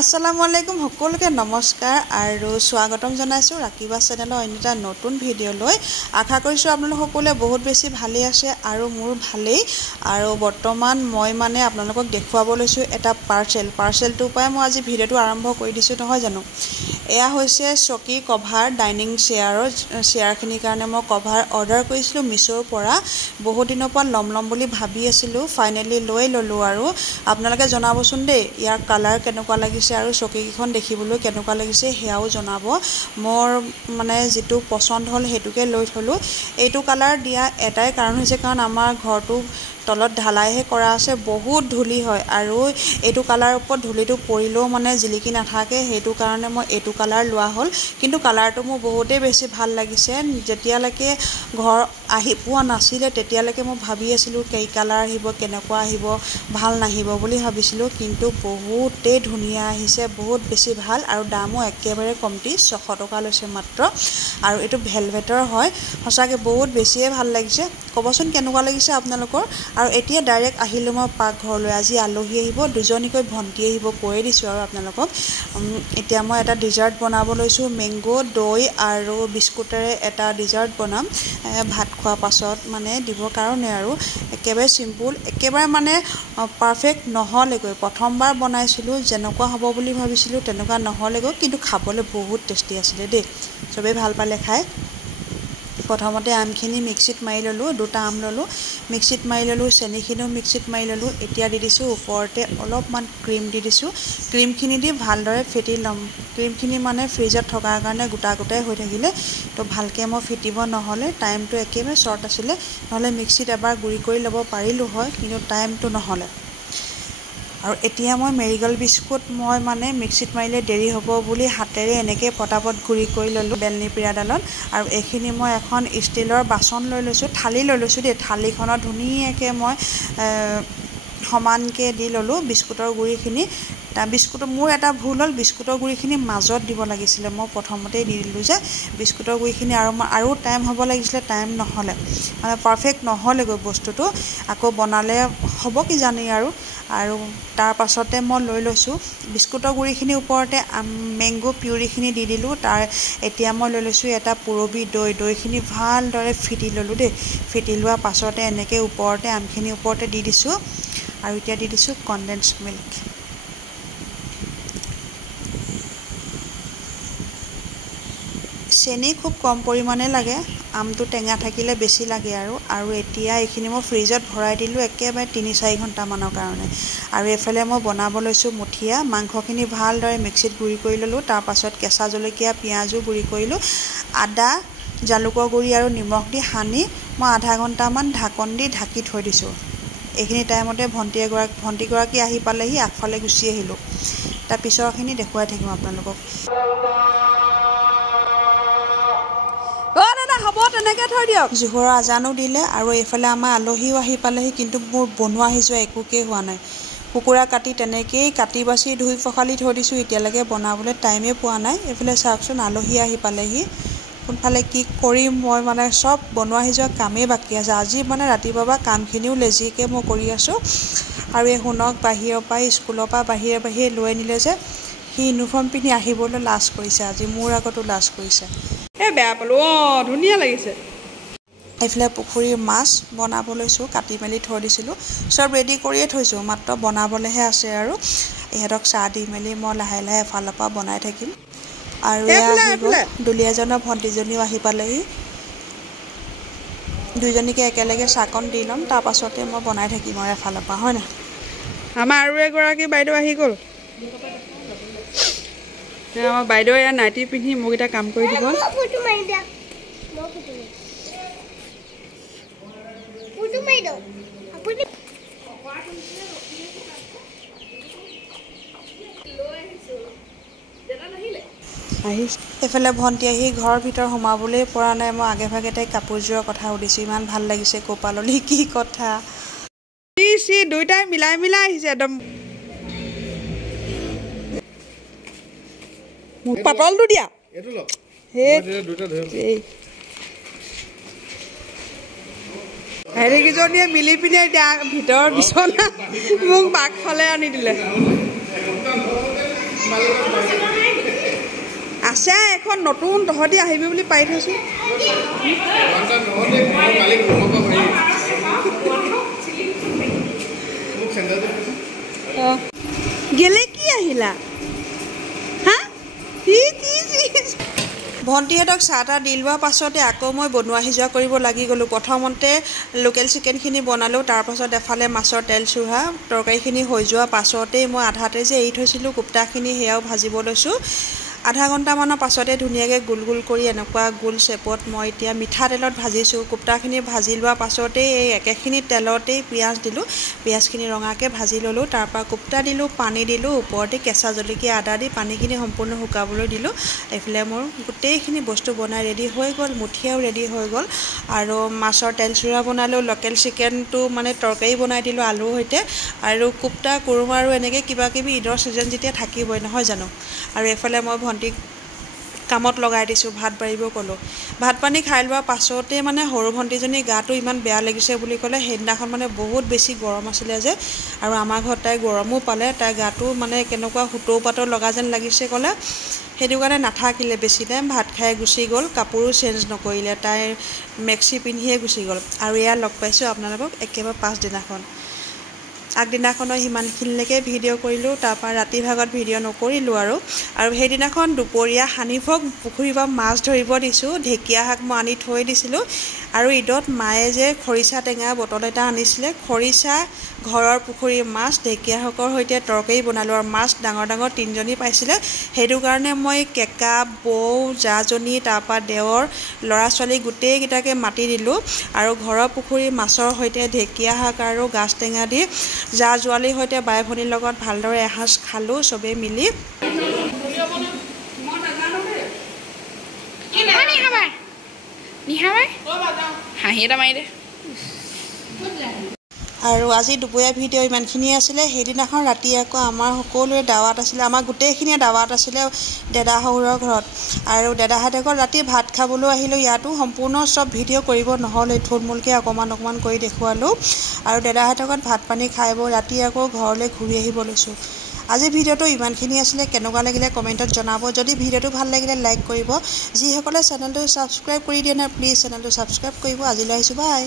Assalamualaikum সকলোকে নমস্কাৰ আৰু স্বাগতম জনাইছো ৰাকিবা চেনেলৰ এটা নতুন ভিডিঅ' লৈ আশা কৰিছো আপোনালোক সকলোৱে বহুত বেছি ভালে আছে আৰু মোৰ ভালেই আৰু বৰ্তমান মই মানে আপোনালোকক দেখুৱাব লৈছো এটা পাৰ্সেলটো পাই মই আজি ভিডিঅ'টো আৰম্ভ কৰি দিছো নহয় জানো এয়া হৈছে চকী কভাৰ ডাইনিং চেয়াৰখিনিৰ কাৰণে মই কভাৰ অৰ্ডাৰ কৰিছিলো মিছোৰ পৰা বহুত দিনৰ পৰা লম বুলি ভাবি আছিলো ফাইনালি লৈ ললো আৰু আপোনালোকে জনাবচোন দেই ইয়াৰ কালাৰ কেনেকুৱা লাগিছে আৰু চকীখন দেখিবলৈ কেনেকুৱা লাগিছে হেয়াও জনাব মোৰ মানে যেটো পছন্দ হল হেতুকে লৈ থলো এইটো কালাৰ দিয়া এটাই কাৰণ হৈছে কাৰণ আমাৰ ঘৰটো তলত ঢালাইহে কৰা আছে বহুত ধুলি হয় আৰু এইটো কালাৰ ওপৰত ধুলিটো পৰিলেও মানে জিলিকি নাথাকে হেতু কাৰণে মই এইটো কালাৰ লোৱা হল কিন্তু কালাৰটো মোৰ বহুতেই বেছি ভাল লাগিছে যেতিয়ালৈকে ঘৰ আহি পোৱা নাছিলে তেতিয়ালৈকে মই ভাবি আছিলো কেই কালাৰ আহিব কেনেকুৱা আহিব ভাল নাহিব বুলি ভাবিছিলো কিন্তু বহুতেই ধুনীয়া আহিছে বহুত বেছি ভাল আৰু দামো একেবাৰে কমটি 600 টকা লৈছে মাত্ৰ আৰু এটো ভেলভেটৰ হয় সঁচাকে বহুত বেছিয়ে ভাল লাগিছে কবচোন কেনেকুৱা লাগিছে আপোনালোকৰ আৰু এতিয়া ডাইৰেক্ট আহিলো মই পাক ঘৰলৈ আজি আলহী আহিব দুজনীকৈ ভন্টি আহিব কৈ দিছো আৰু আপোনালোকক এতিয়া মই এটা ডেজাৰ্ট বনাব লৈছো মেঙ্গো দৈ আৰু বিস্কুটেৰে এটা ডেজাৰ্ট বনাম ভাত খোৱা পাছত মানে দিব কাৰণে আৰু একেবাৰে সিম্পল একেবাৰে মানে পাৰফেক্ট নহলেগৈ প্ৰথমবাৰ বনাইছিলো যেনেকুৱা হ'ব বুলি ভাবিছিলো তেনেকুৱা নহলেগৈ কিন্তু খাবলৈ বহুত টেস্টি আছিল দেই সবে ভাল পালে খাই প্ৰথমতে আমখিনি মিক্সিত মাৰি ললো দুটা আম ললো মিক্সিত মাৰি ললো চেনিখিনিও মিক্সিত মাৰি ললো এতিয়া দি দিছো ওপৰতে অলপমান ক্ৰীম দি দিছো ক্ৰীমখিনি দি ভালদৰে ফেটি লম ক্ৰীমখিনি মানে ফ্ৰিজত থকাৰ কাৰণে গোটা হৈ থাকিলে তো ভালকে মই ফেটিব নহলে টাইমটো একেবাৰে শৰ্ট আছিল নহলে মিক্সিত এবাৰ গুৰি কৰি লব পাৰিলো হয় কিন্তু টাইমটো নহলে আৰু এতিয়া মই মেৰিগল বিস্কুট মই মানে মিক্সিত মাৰিলে দেৰি হ'ব বুলি হাতেৰে এনেকে পটাপট গুৰি কৰি ললো বেলনি পিৰাডালত আৰু এখিনি মই এখন ষ্টিলৰ বাচন লৈ লৈছো থালি লৈ লৈছো দে থালিখনত ধুনীয়াকে মই সমানকে দি ললো বিস্কুটৰ গুৰিখিনি তা বিস্কুট মোৰ এটা ভুল হল বিস্কুটৰ গুৰিখিনি মাজত দিব লাগিছিল মই প্ৰথমতে দি দিলো যে বিস্কুটৰ গুৰিখিনি আৰু টাইম হ'ব লাগিছিল টাইম নহলে মানে পাৰফেক্ট নহলে গৈ বস্তুটো আকৌ বনালে হ'ব কি জানি আৰু তাৰ পাছতে মই লৈ লৈছো বিস্কুটৰ গুৰিখিনি ওপৰতে মেঙ্গো পিউৰিখিনি দি দিলো তাৰ এতিয়া মই লৈ লৈছো এটা পুৰবি দৈখিনি ভালদৰে ফিটি ললো দে ফিটি লোৱা পাছতে এনেকে ওপৰতে আমখিনি ওপৰতে দি দিছো আৰু এতিয়া দি দিছো কনডেন্স মিল্ক চেনি খুব কম পৰিমাণে লাগে আমটো টেঙা থাকিলে বেছি লাগে আৰু এতিয়া এইখিনি মই ফ্ৰিজত ভৰাই দিলো একেবাৰে 3-4 ঘণ্টা মানৰ কাৰণে আৰু এফালে মই বনাব লৈছো মুঠিয়া মাংসখিনি ভালদৰে মিক্সিত গুৰি কৰি ললো তাৰ পাছত কেঁচা জলকীয়া পিয়াজো গুৰি কৰিলো আদা জালুকৰ গুৰি আৰু নিমখ দি হানি মই আধা ঘণ্টা মান ঢাকন দি ঢাকি থৈ দিছো এইখিনি টাইমতে ভন্টি গৰাকী আহি পালেহি আগফালে গুচি আহিলো তাৰ পিছৰখিনি দেখুৱাই থাকিম আপোনালোকক হ'ব তেনেকে থৈ দিয়ক জোহৰৰ আজানো দিলে আৰু এফালে আমাৰ আলহীও আহি পালেহি কিন্তু মোৰ বনোৱা হিজোৱা একোকে হোৱা নাই কুকুৰা কাটি তেনেকেই কাটি বাছি ধুই পখালি থৈ দিছো এতিয়ালৈকে বনাবলৈ টাইমে পোৱা নাই এফালে চাওকচোন আলহী আহি পালেহি কোনফালে কি কৰিম মই মানে সব বনোৱা হিজোৱা কামেই বাকি আছে আজি মানে ৰাতিপুৱা কামখিনিও লেজিকে মই কৰি আছো আৰু এই হুনক বাহিৰৰ পৰা স্কুলৰ পৰা বাহিৰে লৈ আনিলে যে হি ইউনিফৰ্ম পিন্ধি আহিবলৈ লাজ কৰিছে আজি মোৰ আগতো লাজ কৰিছে বেয়া পালো ধুনীয়া লাগিছে এফালে পুখুৰীৰ মাছ বনাব লৈছো কাটি মেলি থৈ দিছিলো সব ৰেডি কৰিয়ে থৈছো মাত্ৰ বনাবলেহে আছে আৰু ইহঁতক চাহ দি মেলি মই লাহে এফালৰ পৰা বনাই থাকিম আৰু দুলিয়াজনৰ ভন্টিজনীও আহি পালেহি দুইজনীকে একেলগে চাকন দি লম তাৰ পাছতে মই বনাই থাকিম আৰু এফালৰ পৰা হয় না আমাৰ আৰু এগৰাকী বাইদেউ আহি গ'ল আমাৰ বাইদেউ এয়া নাইটি পিন্ধি মোক এটা কাম কৰি দিব ফটো মাৰি দিয়া ফটো মাৰি দিও আপুনি এফালে ভন্টি আহি ঘৰৰ ভিতৰ সোমাবলৈ পৰা নাই মই আগে ভাগে তাই কাপোৰযোৰৰ কথা সুধিছো ইমান ভাল লাগিছে কোপাললি কি কথা সি দুইটাই মিলাই আহিছে একদম পাতলটো দিয়া এটো ল দুটা ধৰি হেৰি কিজনীয়ে মিলি পিনে ভিতৰ বিছনা মোক বাঘ ফালে আনি দিলে আছে এখন নতুন তহঁতি আহিবি বুলি পাই থৈছোঁ গেলে কি আহিলা হা ভণ্টিহঁতক চাহ তাহ দি লোৱাৰ পাছতে আকৌ মই বনোৱা সিজোৱা কৰিব লাগি গ'লোঁ প্ৰথমতে লোকেল চিকেনখিনি বনালোঁ তাৰপাছত এফালে মাছৰ তেল চুহা তৰকাৰীখিনি হৈ যোৱাৰ পাছতেই মই আধাতে যে এৰি থৈছিলোঁ কোপ্তাখিনি সেয়াও ভাজিব লৈছোঁ আধা ঘণ্টামানৰ পাছতে ধুনীয়াকৈ গোল গোল কৰি এনেকুৱা গোল শ্বেপত মই এতিয়া মিঠাতেলত ভাজিছোঁ কোপ্তাখিনি ভাজি লোৱাৰ পাছতেই এই একেখিনি তেলতেই পিঁয়াজ দিলোঁ পিঁয়াজখিনি ৰঙাকৈ ভাজি ল'লোঁ তাৰপৰা কোপ্তা দিলোঁ পানী দিলোঁ ওপৰতে কেঁচা জলকীয়া আদা দি পানীখিনি সম্পূৰ্ণ শুকাবলৈ দিলোঁ এইফালে মোৰ গোটেইখিনি বস্তু বনাই ৰেডি হৈ গ'ল মুঠিয়াও ৰেডি হৈ গ'ল আৰু মাছৰ তেল চুৰা বনালোঁ লোকেল চিকেনটো মানে তৰকাৰী বনাই দিলোঁ আলুৰ সৈতে আৰু কোপ্তা কুৰুমা আৰু এনেকৈ কিবা কিবি ঈদৰ ছিজন যেতিয়া থাকিবই নহয় জানো আৰু এইফালে মই ভণ্টিক কামত লগাই দিছোঁ ভাত বাঢ়িব ক'লোঁ ভাত পানী খাই লোৱাৰ পাছতে মানে সৰু ভণ্টিজনীৰ গাটো ইমান বেয়া লাগিছে বুলি ক'লে সেইদিনাখন মানে বহুত বেছি গৰম আছিলে যে আৰু আমাৰ ঘৰত তাই গৰমো পালে তাইৰ গাটো মানে কেনেকুৱা হুতৌ পাতৌ লগা যেন লাগিছে ক'লে সেইটো কাৰণে নাথাকিলে বেছি টাইম ভাত খাই গুচি গ'ল কাপোৰো চেঞ্জ নকৰিলে তাইৰ মেক্সি পিন্ধিয়ে গুচি গ'ল আৰু এয়া লগ পাইছোঁ আপোনালোকক একেবাৰে পাছদিনাখন আগদিনাখনৰ সিমানখিনিলৈকে ভিডিঅ' কৰিলোঁ তাৰপৰা ৰাতি ভাগত ভিডিঅ' নকৰিলোঁ আৰু সেইদিনাখন দুপৰীয়া সানিফক পুখুৰীৰ পৰা মাছ ধৰিব দিছোঁ ঢেকীয়া শাক মই আনি থৈ দিছিলোঁ আৰু ঈদত মায়ে যে খৰিচা টেঙা বটল এটা আনিছিলে খৰিচা ঘৰৰ পুখুৰীৰ মাছ ঢেকীয়া শাকৰ সৈতে তৰকাৰী বনালোঁ আৰু মাছ ডাঙৰ ডাঙৰ 3জনী পাইছিলে সেইটো কাৰণে মই কেঁকা বৌ জাজনী তাৰপৰা দেৱৰ ল'ৰা ছোৱালী গোটেইকেইটাকে মাতি দিলোঁ আৰু ঘৰৰ পুখুৰীৰ মাছৰ সৈতে ঢেকীয়া শাক আৰু গাজ টেঙা দি জা জোৱালীৰ সৈতে বাই ভনীৰ লগত ভালদৰে এসাঁজ খালোঁ চবেই মিলি আৰু আজি দুপৰীয়া ভিডিঅ' ইমানখিনিয়ে আছিলে সেইদিনাখন ৰাতি আকৌ আমাৰ সকলোৰে দাৱাত আছিলে আমাৰ গোটেইখিনিয়ে দাৱাত আছিলে দাদা শহুৰৰ ঘৰত আৰু দাদাহঁতৰ ঘৰত ৰাতি ভাত খাবলৈ আহিলোঁ ইয়াতো সম্পূৰ্ণ চব ভিডিঅ' কৰিব নহ'লে থুলমূলকৈ অকণমান কৰি দেখুৱালোঁ আৰু দাদাহঁতৰ ঘৰত ভাত পানী খাই বৈ ৰাতি আকৌ ঘৰলৈ ঘূৰি আহিব লৈছোঁ আজি ভিডিঅ'টো ইমানখিনি আছিলে কেনেকুৱা লাগিলে কমেণ্টত জনাব যদি ভিডিঅ'টো ভাল লাগিলে লাইক কৰিব যিসকলে চেনেলটো ছাবস্ক্ৰাইব কৰি দিয়া নাই প্লিজ চেনেলটো ছাবস্ক্ৰাইব কৰিব আজিলৈ আহিছোঁ বাই